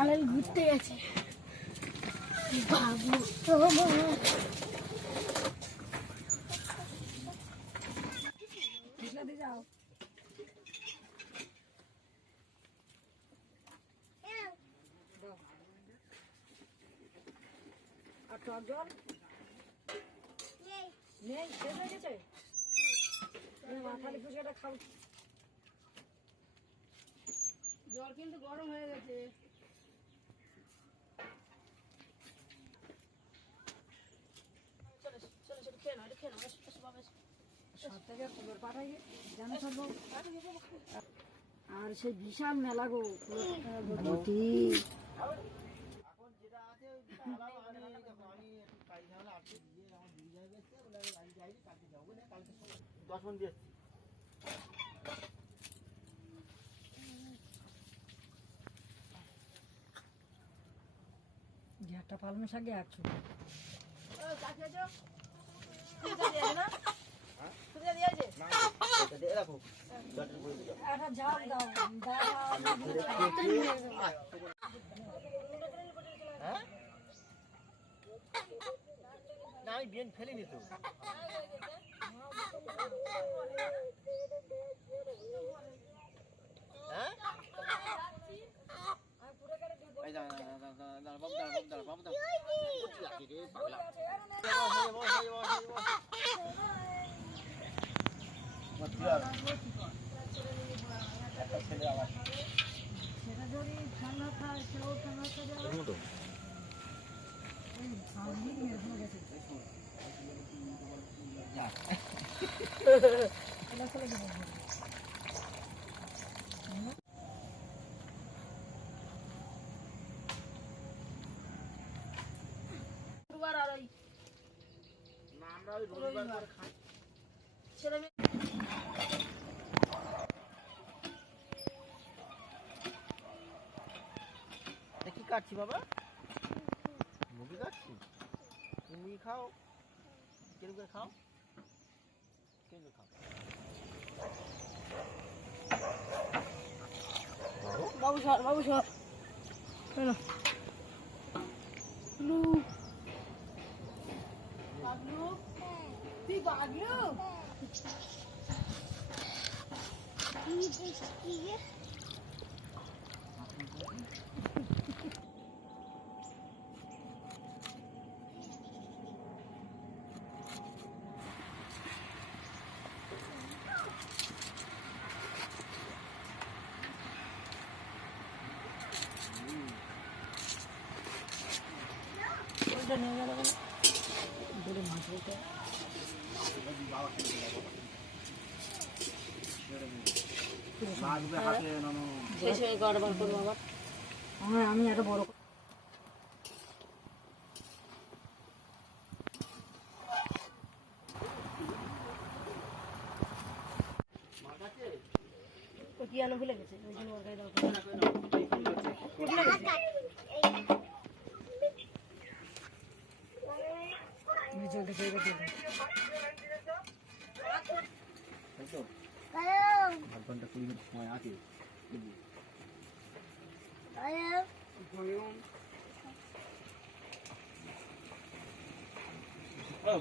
আলাল ঘুরতে গেছে বাবু যাও আর টক জল নেই শেষ হয়ে গেছে মাথালি পুজোটা খাও জল কিন্তু গরম হয়ে গেছে আর সেই বিশাল মেলা গো একটা পালং শাকে 100 আমি বিয়েন ফেলিনি তো সেটা যদি ঠান্ডা খায় সেও ঠান্ডা কি কাটছি বাবা মুরগি কাটছি তুমি খাও কেন করে খাও কেন করে খাও বাবু সর বাগলু তুই বাগলু নিয়ে গেল বলে মাছ বলতে আমি এত বড় কি আনো ভুলে গেছে ওই জন্য ওর গায়ে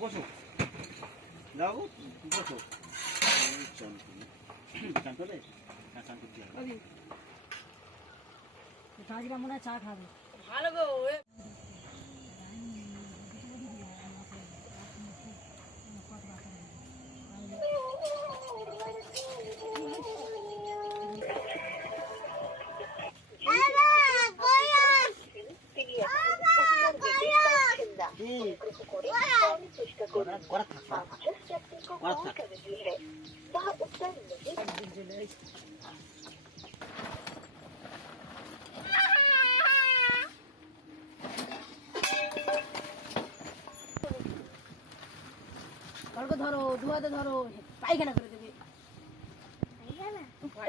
বসো যাও বসো কাজরা মনে হয় চা খাবে ভালো গো ধরো 2 হাতে ধরো পায়খানা করে দেবে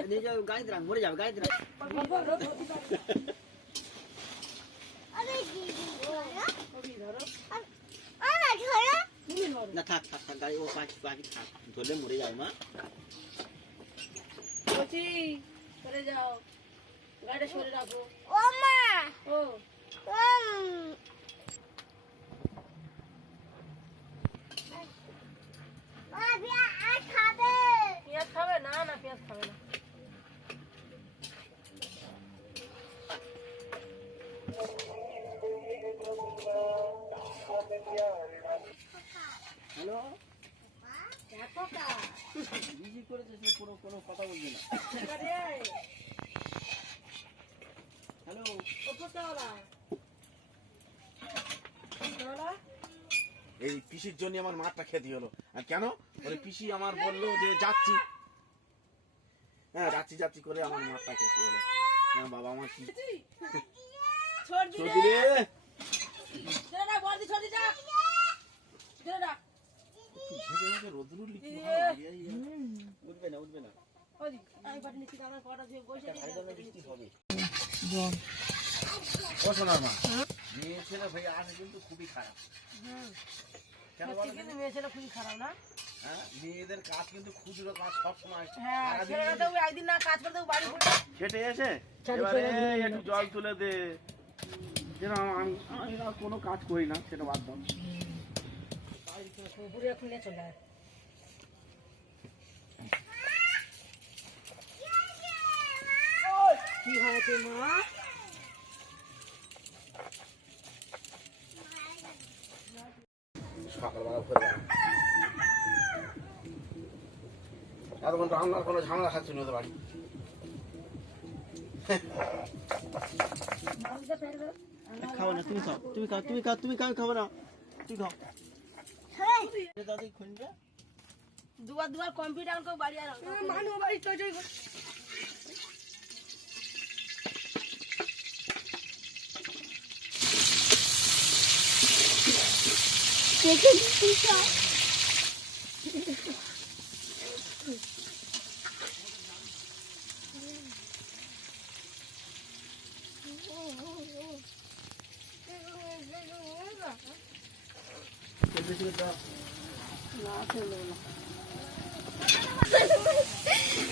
নিয়ে যাও গাড়ি দিলাম, মরে যাবে গাড়ি দিলাম। না থাক থাক থাক গাড়ি, ও পাখি পাখি থাক, ধরলে মরে যাবে মা। বলছি চলে যাও, গাড়িটা সরে রাখো। ও পেঁয়াজ খাবে না? না পেঁয়াজ খাবে না। হ্যালো, দেখো কা বিজি করেছে, সে কোনো কথা বলবে না। রে হ্যালো, ও ফুটাওলা ফুটাওলা এই পিসির জন্য আমার মাঠটা খেতে হলো। আর কেন? ওরে পিসি আমার বললো যে যাচ্ছি, হ্যাঁ যাচ্ছি যাচ্ছি করে আমার মাঠটা খেতে হলো। হ্যাঁ বাবা আমার কি ছোড়দি সর্দি রে, রে না বর্দি ছোড়দি যা রে না ঝেঁকে ঝেঁকে রোদ্রু লিখি উঠবে না উঠবে না, ওদি আমি পাটি নিচে আমার কটা দিয়ে বসে গাড়ি জন্য বৃষ্টি হবে। জন ও সোনার মা, মেয়ে ছেলে ভাই আসে কিন্তু খুবই খারাপ। কেন বলো? কিন্তু মেয়ে ছেলে খুবই খারাপ না? হ্যাঁ, মেয়েদের কাজ কিন্তু খুচরো কাজ সবসময় হ্যাঁ ছেলেরা তো একদিন না কাজ করতে বাড়ি পড়ে খেটে এসে এবারে একটু জল তুলে দে, যেন আমি আর কোনো কাজ করি না, সেটা বাদ দাও। বুড়ি এখন নিয়ে চলে আয়। কি হয়েছে মা? সকালবেলা ভোরবেলা এতক্ষণ রান্নার কোনো ঝামেলা খাচ্ছি না ওদের বাড়ি। খাও না, তুমি খাও, তুমি খাও, তুমি খাও, তুমি খাও, খাবো না, তুমি খাও। দাদি খুঁজবে দুবার দুবার কম্পিউটার করে বাড়ি আর মানু বাড়ি তো যাই দেখে দিছা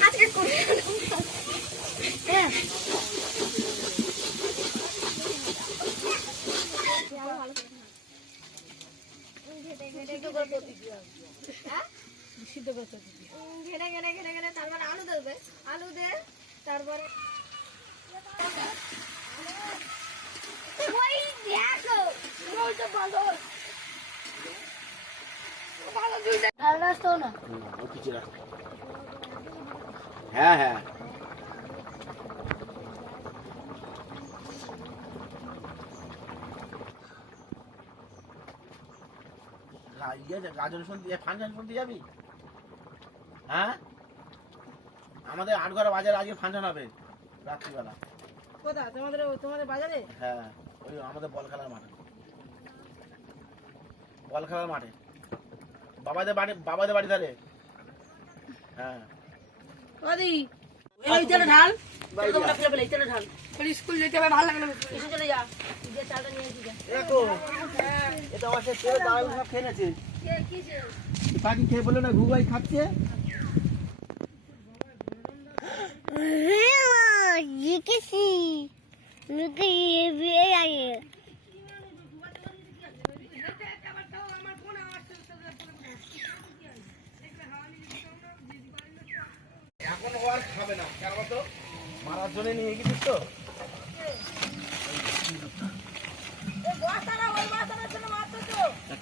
আজকে কোন হ্যাঁ সিদ্ধ করতে ঘেরে ঘেরে ঘেরে ঘেরে তারপরে আলু দেবে, আলু দে তারপরে ওই দেখো ওইটা ভালো ভালো দুইটা ঢাল রাখতো না। হ্যাঁ হ্যাঁ গাজন শুনতে ফাংশন শুনতে যাবি? হ্যাঁ আমাদের আটঘর বাজারে আজকে ফাংশন হবে রাত্রিবেলা। কোথা তোমাদের বাজারে? হ্যাঁ ওই আমাদের বল খেলার মাঠে, বল খেলার মাঠে বাবাদের বাড়ি ধারে। হ্যাঁ ওদি এই তেলে ঢাল তোমরা ফেলে ফেলে তেলে ঢাল স্কুল যেতে হবে ভালো লাগে না এসে চলে যা যে চালটা নিয়ে এসে যা দেখো এটা আমার সে ছেলে দাঁড়ানো সব খেয়ে নেছে। কি যে পাখি খেয়ে বলে না ঘুঘাই খাচ্ছে। এখন ও আর খাবে না, কেন বলতো? মারার জন্য নিয়ে গেছিস তো।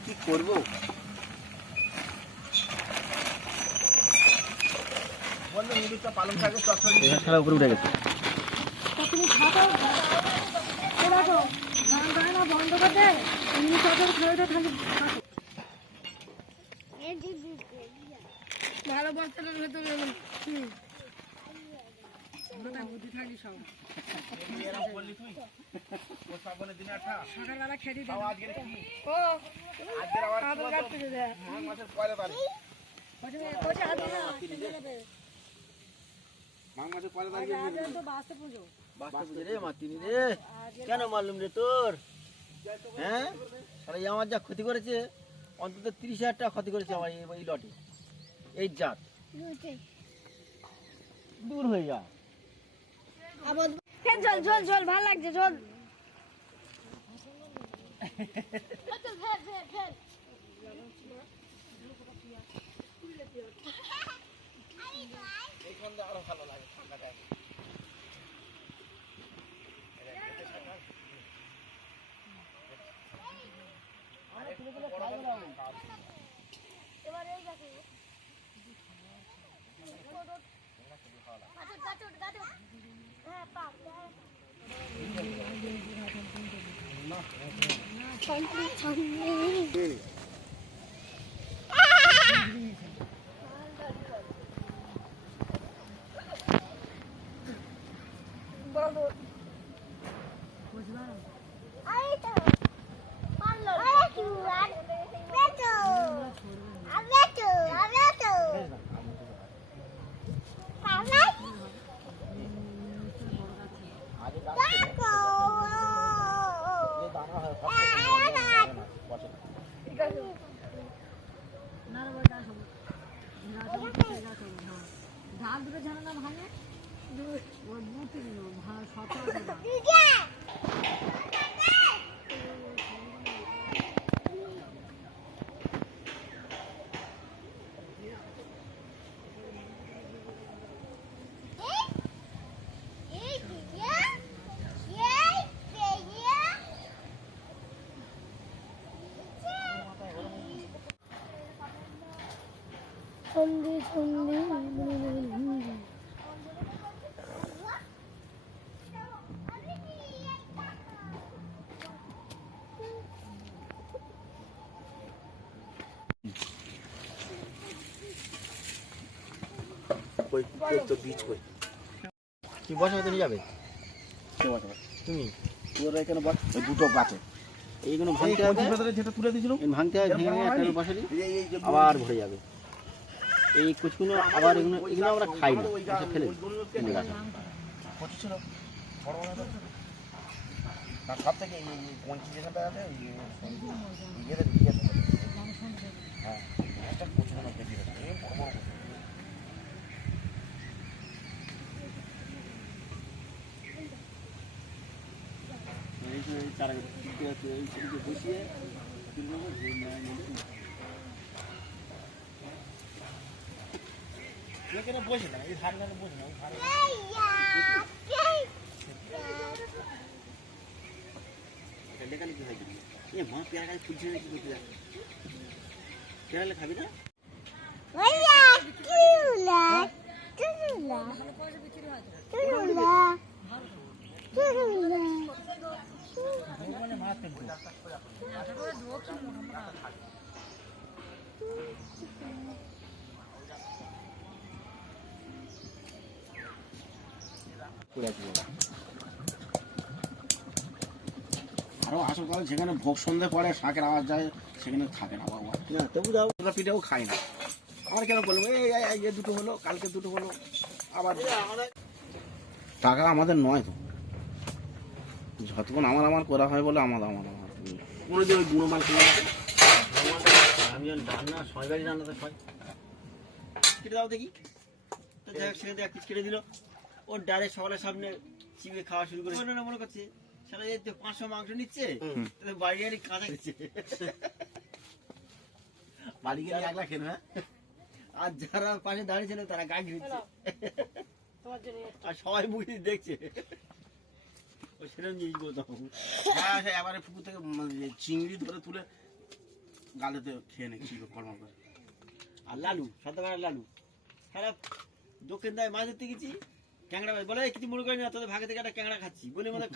কি করবো বললো মিলিটা পালং শাকের চচ্চড়ি খেলা উপরে উঠে গেছে। তুমি খাও দেখো গান গানা বন্ধ করে দে তুমি চচর খাওয়াটা খালি ভালো বলতে না হতো বুদ্ধি থাকলি সব বললি তুই ও শ্রাবণের দিনে একটা সকালবেলা খেতে তাও আজকের কি? ও আজকের আবার আদর কাটতে দে মাঘ মাসের পয়লা তারিখ। কোচে হাতে না মাছের পরে দাঁড়িয়ে বাঁচতে পুজো রে মাতিনি রে, কেন মারলুম রে তোর? হ্যাঁ, আরে আমার যা ক্ষতি করেছে, অন্তত 30,000 টাকা ক্ষতি করেছে আমার এই লটে। এই জাত দূর হয়ে যা। ঝোল ঝোল ঝোল ভালো লাগছে ঝোল। আরো ভালো লাগে ঠান্ডাটায়। সন্ধে সন্ধে তো বীজ কই তুই বসাতে নিয়ে যাবে? তুমি তোর এখানে বস, ওই দুটো গাছে এইগুলো ভাঙতে হবে, যেটা তুলে দিয়েছিল ভাঙতে হবে, ভেঙে ভেঙে একটা বসালি আবার ভরে যাবে। এই কুচগুলো আবার এগুলো আমরা খাই না, ফেলে দিই গাছে। ছিল বড় বড় না, সব থেকে এই কঞ্চি যেখানটা আছে ইয়েতে হ্যাঁ একটা প্রচুর কেজি আছে, এই বড় বড় চারা বসিয়ে এখানে বসে না, এই ধারে ধারে বসে না, ওই ধারে লেখালে কি হয়? এ মা পেয়ারা গাছ ফুলছে না, কি করতে যায়? পেয়ারা খাবি না? আরো আসল কথা, যেখানে ভোগ সন্ধে পরে শাকের আওয়াজ যায় সেখানে থাকে না বাবা। না তবু দাও, পিঠেও খাই না। আমার কেন বলবো এই দুটো হলো, কালকে দুটো হলো, আবার টাকা আমাদের নয় তো, যতক্ষণ আমার করা হয় বলে আমার কোনোদিন ওই গুঁড়ো মাল কিনে আমি যখন রান্না সবাই রান্নাতে খাই, কেটে দাও দেখি, সেখান থেকে এক পিস কেটে দিল, ওর ডাইরেক্ট সকালের সামনে চিবিয়ে খাওয়া শুরু করে মনে করছে সারা 500 মাংস নিচ্ছে, বাড়ি গাড়ি কাঁচা দিচ্ছে, বাড়ি গেলে একলা খেলো। হ্যাঁ, আর যারা পাশে দাঁড়িয়ে ছিল তারা গাছ দিচ্ছে, আর সবাই মুখে দেখছে। সেরকম জিনিস বলতাম। হ্যাঁ, এবারে পুকুর থেকে চিংড়ি ধরে তুলে গালেতে খেয়ে নিচ্ছি কর্মা করে। আর লালু, সাতবার লালু সারা দক্ষিণ দায় মাছ ধরতে গেছি, ক্যাংড়া মাছ বলে কিছু মনে করি না, তোদের ভাগে থেকে একটা ক্যাংড়া খাচ্ছি বলে মনে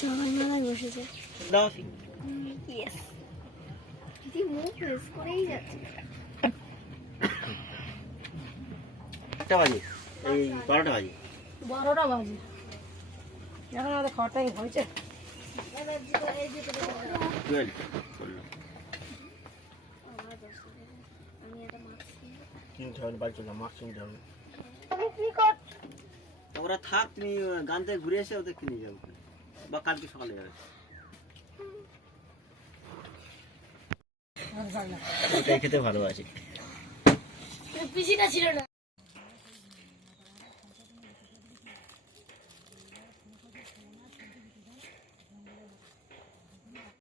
জগন্নাথ বসেছে। দাও একটা বাজে, এই 12টা বাজে, 12টা বাজে, এখন আমাদের খাওয়ার টাইম হয়েছে। কিনতে হবে, বাড়ি চলে মাছ কিনতে হবে। তুমি কি করছো? তা ওরা থাক, তুমি গান থেকে ঘুরে এসে ওদেরকে নিয়ে যাও ওখানে। বা কালকে সকালে যাবে। ওটাই খেতে ভালোবাসি। পিসিটা ছিল না।